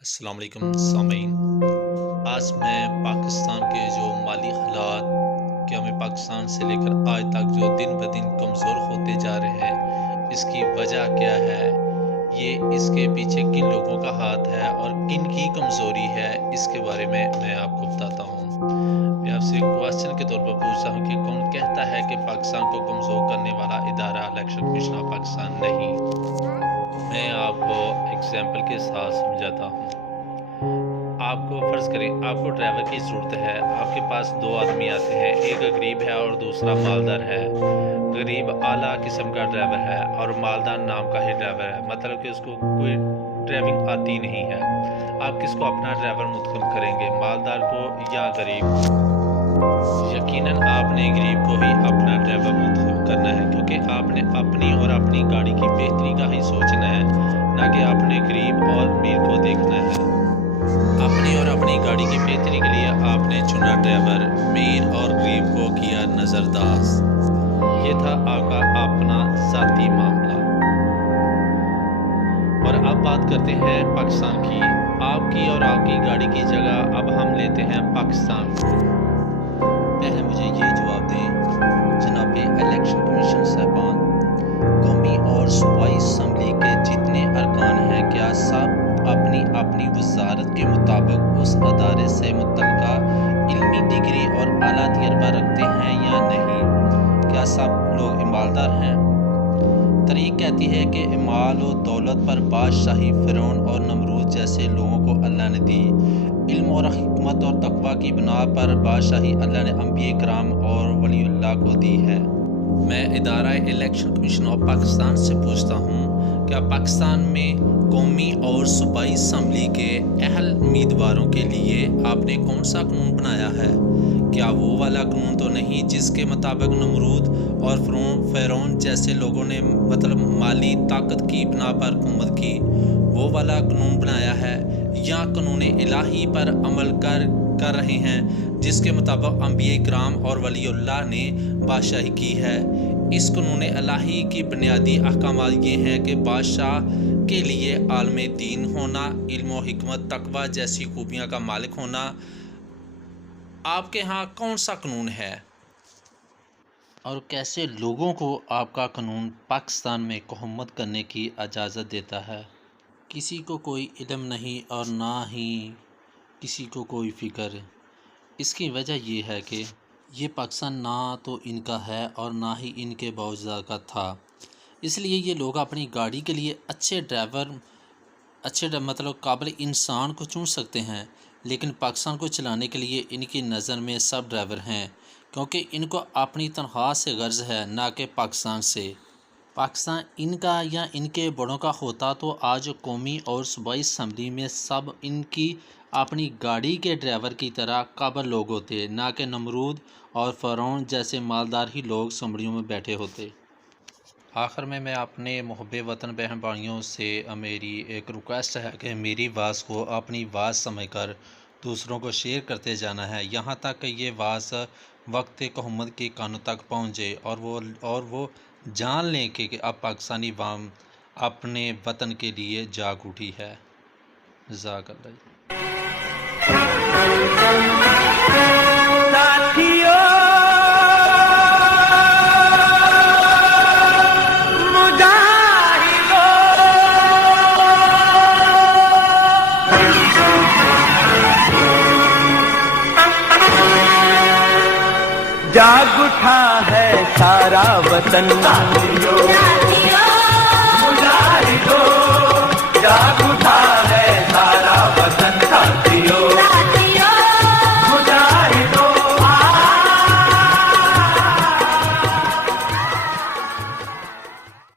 السلام علیکم سامعین، آج میں پاکستان کے جو مالی حالات کہ ہمیں پاکستان سے لے کر آج تک جو دن بدن کمزور ہوتے جا رہے ہیں، اس کی وجہ کیا ہے، یہ اس کے پیچھے کن لوگوں کا ہاتھ ہے اور کن کی کمزوری ہے، اس کے بارے میں آپ کو بتاتا ہوں۔ میں آپ سے کوشچن کے طور پر پوچھتا ہوں کہ کون کہتا ہے کہ پاکستان کو کمزور کرنے والا ادارہ الیکشن کمیشن آف پاکستان نہیں؟ میں آپ کو ایگزامپل کے ساتھ سمجھاتا ہوں۔ آپ کو فرض کریں آپ کو ڈرائیور کی ضرورت ہے، آپ کے پاس دو آدمی آتے ہیں، ایک غریب ہے اور دوسرا مالدار ہے۔ غریب اعلیٰ قسم کا ڈرائیور ہے اور مالدار نام کا ہی ڈرائیور ہے، مطلب کہ اس کو کوئی ڈرائیونگ آتی نہیں ہے۔ آپ کس کو اپنا ڈرائیور منتخب کریں گے، مالدار کو یا غریب کو؟ یقیناً آپ نے غریب کو ہی اپنا ڈرائیور منتخب کرنا ہے، کیونکہ آپ نے اپنی اور اپنی گاڑی کی بہتری کا ہی سوچنا ہے، نہ کہ آپ نے غریب اور امیر کو دیکھنا ہے۔ اپنی اور اپنی گاڑی کی بہتری کے لیے آپ نے چنا ڈرائیور، امیر اور غریب کو کیا نظر انداز۔ یہ تھا آپ کا اپنا ذاتی معاملہ۔ اور اب بات کرتے ہیں پاکستان کی۔ آپ کی اور آپ کی گاڑی کی جگہ اب ہم لیتے ہیں پاکستان کو۔ پہلے مجھے یہ جواب دیں جناب الیکشن کمیشن صاحبان، قومی اور صوبائی اسمبلی کے جتنے ارکان ہیں، کیا سب اپنی اپنی وزارت کے مطابق اس ادارے سے متعلقہ علمی ڈگری اور اعلیٰ تجربہ رکھتے ہیں یا نہیں؟ کیا سب لوگ ایماندار ہیں؟ تاریخ کہتی ہے کہ مال و دولت پر بادشاہی فرعون اور نمرود جیسے لوگوں کو اللہ نے دی۔ علم اور حکمت اور تقوی کی بنا پر بادشاہی اللہ نے انبیاء کرام اور ولی اللہ کو دی ہے۔ میں ادارہ الیکشن کمیشن آف پاکستان سے پوچھتا ہوں، کیا پاکستان میں قومی اور صوبائی اسمبلی کے اہل امیدواروں کے لیے آپ نے کون سا قانون بنایا ہے؟ کیا وہ والا قانون تو نہیں جس کے مطابق نمرود اور فرعون جیسے لوگوں نے مالی طاقت کی بنا پر حکومت کی، وہ والا قانون بنایا ہے، یا قانون الہی پر عمل کر رہے ہیں جس کے مطابق انبیاء کرام اور ولی اللہ نے بادشاہی کی ہے؟ اس قانون الہی کی بنیادی احکامات یہ ہیں کہ بادشاہ کے لیے عالم دین ہونا، علم و حکمت تقوی جیسی خوبیاں کا مالک ہونا۔ آپ کے ہاں کون سا قانون ہے اور کیسے لوگوں کو آپ کا قانون پاکستان میں حکومت کرنے کی اجازت دیتا ہے؟ کسی کو کوئی علم نہیں اور نہ ہی کسی کو کوئی فکر۔ اس کی وجہ یہ ہے کہ یہ پاکستان نہ تو ان کا ہے اور نہ ہی ان کے باوجود کا تھا، اس لیے یہ لوگ اپنی گاڑی کے لیے اچھے ڈرائیور، قابل انسان کو چن سکتے ہیں، لیکن پاکستان کو چلانے کے لیے ان کی نظر میں سب ڈرائیور ہیں، کیونکہ ان کو اپنی تنخواہ سے غرض ہے، نہ کہ پاکستان سے۔ پاکستان ان کا یا ان کے بڑوں کا ہوتا تو آج قومی اور صوبائی اسمبلی میں سب ان کی اپنی گاڑی کے ڈرائیور کی طرح قابل لوگ ہوتے، نہ کہ نمرود اور فرعون جیسے مالدار ہی لوگ اسمبلیوں میں بیٹھے ہوتے۔ آخر میں اپنے محب وطن بہن بھائیوں سے میری ایک ریکویسٹ ہے کہ میری آواز کو اپنی آواز سمجھ کر دوسروں کو شیئر کرتے جانا ہے، یہاں تک کہ یہ آواز وقت حکومت کے کانوں تک پہنچے اور وہ جان لیں کہ اب پاکستانی عوام اپنے وطن کے لیے جاگ اٹھی ہے۔ جزاک اللہ۔ جاگ اٹھا ہے سارا وطن،